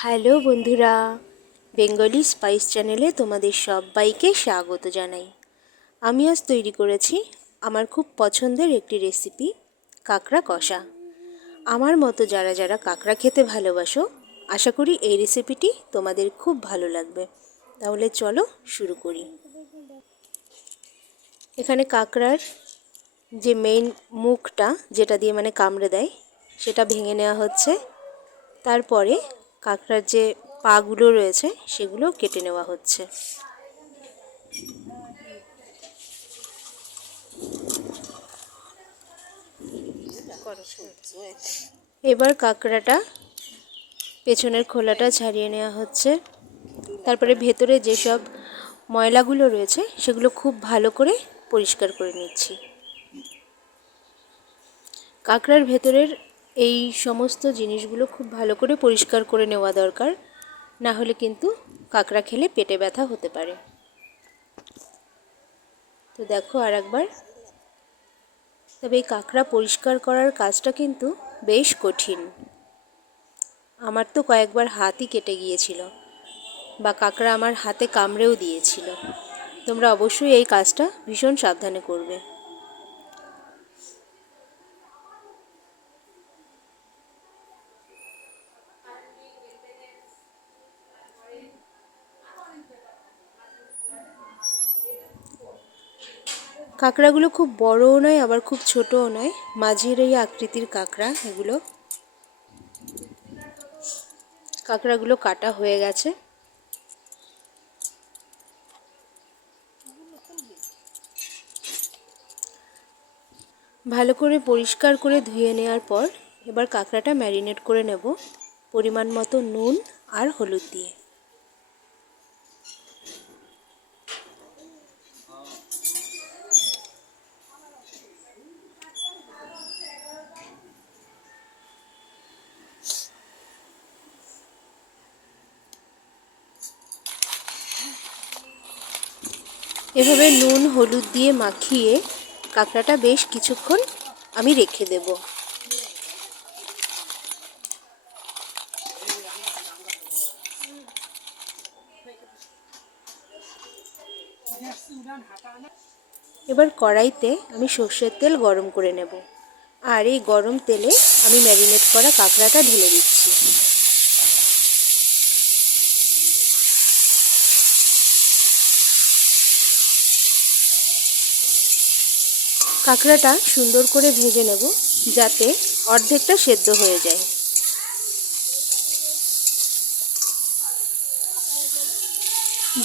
Hello বন্ধুরা, Bengali spice চ্যানেলে তোমাদের সবাইকে স্বাগত জানাই। আমি আজ তৈরি করেছি আমার খুব পছন্দের একটি রেসিপি, কাঁকড়া কষা। আমার মতো যারা যারা কাঁকড়া খেতে ভালোবাসো, আশা করি এই রেসিপিটি তোমাদের খুব ভালো লাগবে। তাহলে চলো শুরু করি। এখানে কাঁকড়ার যে মেইন মুখটা, যেটা দিয়ে কামড়ে দেয়, সেটা ভেঙে নেওয়া হচ্ছে। তারপরে কাঁকড়ার যে পাগুলো রয়েছে সেগুলো কেটে নেওয়া হচ্ছে। এবার কাঁকড়াটা পেছনের খোলাটা ছাড়িয়ে নেওয়া হচ্ছে। তারপরে ভেতরে যেসব ময়লাগুলো রয়েছে সেগুলো খুব ভালো করে পরিষ্কার করে নিচ্ছি। কাঁকড়ার ভেতরের এই সমস্ত জিনিসগুলো খুব ভালো করে পরিষ্কার করে নেওয়া দরকার, না হলে কিন্তু কাঁকড়া খেলে পেটে ব্যথা হতে পারে। তো দেখো আর একবার। তবে এই কাঁকড়া পরিষ্কার করার কাজটা কিন্তু বেশ কঠিন। আমার তো কয়েকবার হাতই কেটে গিয়েছিল, বা কাঁকড়া আমার হাতে কামড়েও দিয়েছিল। তোমরা অবশ্যই এই কাজটা ভীষণ সাবধানে করবে। কাঁকড়াগুলো খুব বড়ও নয়, আবার খুব ছোটও নয়, মাঝের এই আকৃতির কাঁকড়া এগুলো। কাঁকড়াগুলো কাটা হয়ে গেছে। ভালো করে পরিষ্কার করে ধুয়ে নেওয়ার পর এবার কাঁকড়াটা ম্যারিনেট করে নেব পরিমাণ মতো নুন আর হলুদ দিয়ে। এভাবে নুন হলুদ দিয়ে মাখিয়ে কাঁকড়াটা বেশ কিছুক্ষণ আমি রেখে দেব। এবার কড়াইতে আমি সর্ষের তেল গরম করে নেব, আর এই গরম তেলে আমি ম্যারিনেট করা কাঁকড়াটা ঢেলে দিচ্ছি। কাঁকড়াটা সুন্দর করে ভেজে নেব, যাতে অর্ধেকটা সেদ্ধ হয়ে যায়।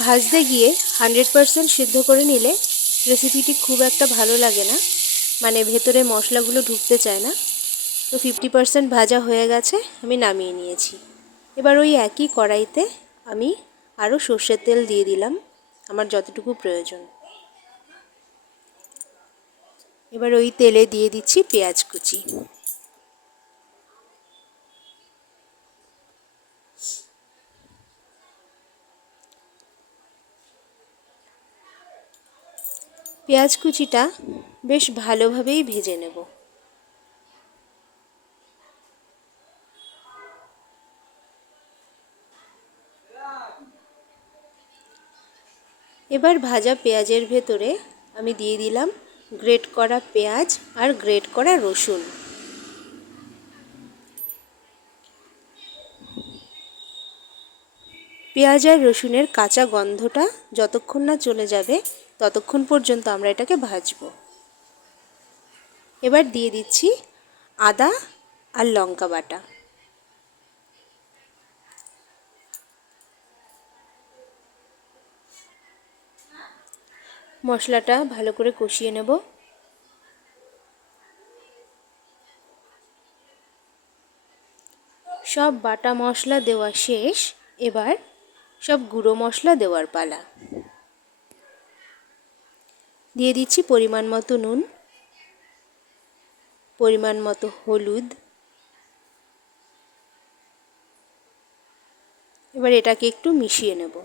ভাজতে গিয়ে 100% সিদ্ধ করে নিলে রেসিপিটি খুব একটা ভালো লাগে না, ভেতরে মশলাগুলো ঢুকতে চায় না। তো 50% ভাজা হয়ে গেছে, আমি নামিয়ে নিয়েছি। এবার ওই একই কড়াইতে আমি আরও সর্ষের তেল দিয়ে দিলাম, আমার যতটুকু প্রয়োজন। এবার ওই তেলে দিয়ে দিচ্ছি পেঁয়াজ কুচি। পেঁয়াজ কুচিটা বেশ ভালোভাবেই ভেজে নেব। এবার ভাজা পেঁয়াজের ভেতরে আমি দিয়ে দিলাম গ্রেট করা পেঁয়াজ আর গ্রেট করা রসুন। পেঁয়াজ আর রসুনের কাঁচা গন্ধটা যতক্ষণ না চলে যাবে ততক্ষণ পর্যন্ত আমরা এটাকে ভাজবো। এবার দিয়ে দিচ্ছি আদা আর লঙ্কা বাটা। মশলাটা ভালো করে কষিয়ে নেব। সব বাটা মশলা দেওয়া শেষ, এবার সব গুঁড়ো মশলা দেওয়ার পালা। দিয়ে দিচ্ছি পরিমাণ মতো নুন, পরিমাণ মতো হলুদ। এবার এটাকে একটু মিশিয়ে নেব।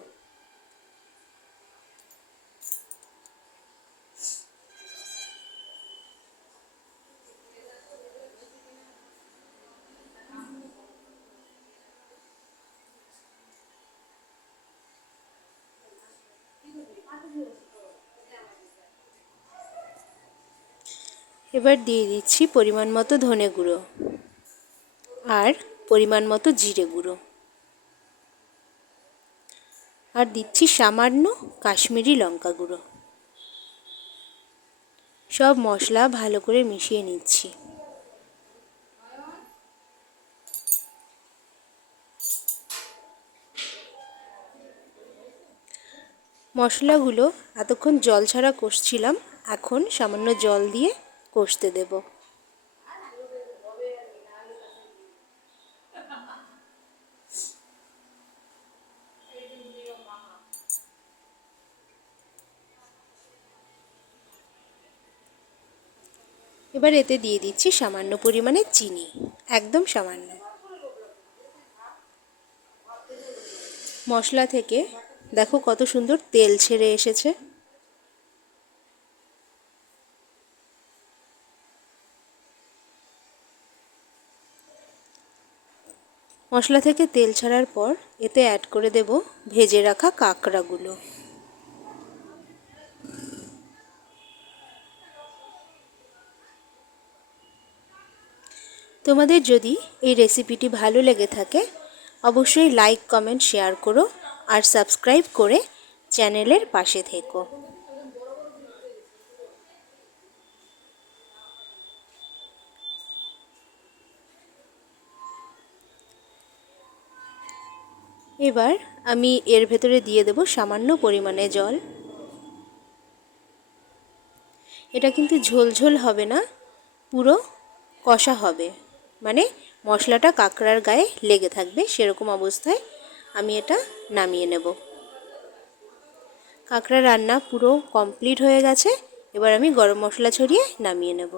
এবার দিয়ে দিচ্ছি পরিমাণ মতো ধনে গুঁড়ো আর পরিমাণ মতো জিরে গুঁড়ো, আর দিচ্ছি সামান্য কাশ্মীরি লঙ্কা গুঁড়ো। সব মশলা ভালো করে মিশিয়ে নিচ্ছি। মশলাগুলো এতক্ষণ জল ছাড়া কষছিলাম, এখন সামান্য জল দিয়ে কষতে দেব। এবার এতে দিয়ে দিচ্ছি সামান্য পরিমাণে চিনি, একদম সামান্য। মশলা থেকে দেখো কত সুন্দর তেল ছেড়ে এসেছে। মশলা থেকে তেল ছাড়ার পর এতে অ্যাড করে দেব ভেজে রাখা কাঁকড়াগুলো। তোমাদের যদি এই রেসিপিটি ভালো লেগে থাকে অবশ্যই লাইক, কমেন্ট, শেয়ার করো আর সাবস্ক্রাইব করে চ্যানেলের পাশে থেকো। এবার আমি এর ভেতরে দিয়ে দেব সামান্য পরিমাণে জল। এটা কিন্তু ঝোল হবে না, পুরো কষা হবে, মানে মশলাটা কাঁকড়ার গায়ে লেগে থাকবে, সেরকম অবস্থায় আমি এটা নামিয়ে নেব। কাঁকড়া রান্না পুরো কমপ্লিট হয়ে গেছে। এবার আমি গরম মশলা ছড়িয়ে নামিয়ে নেব।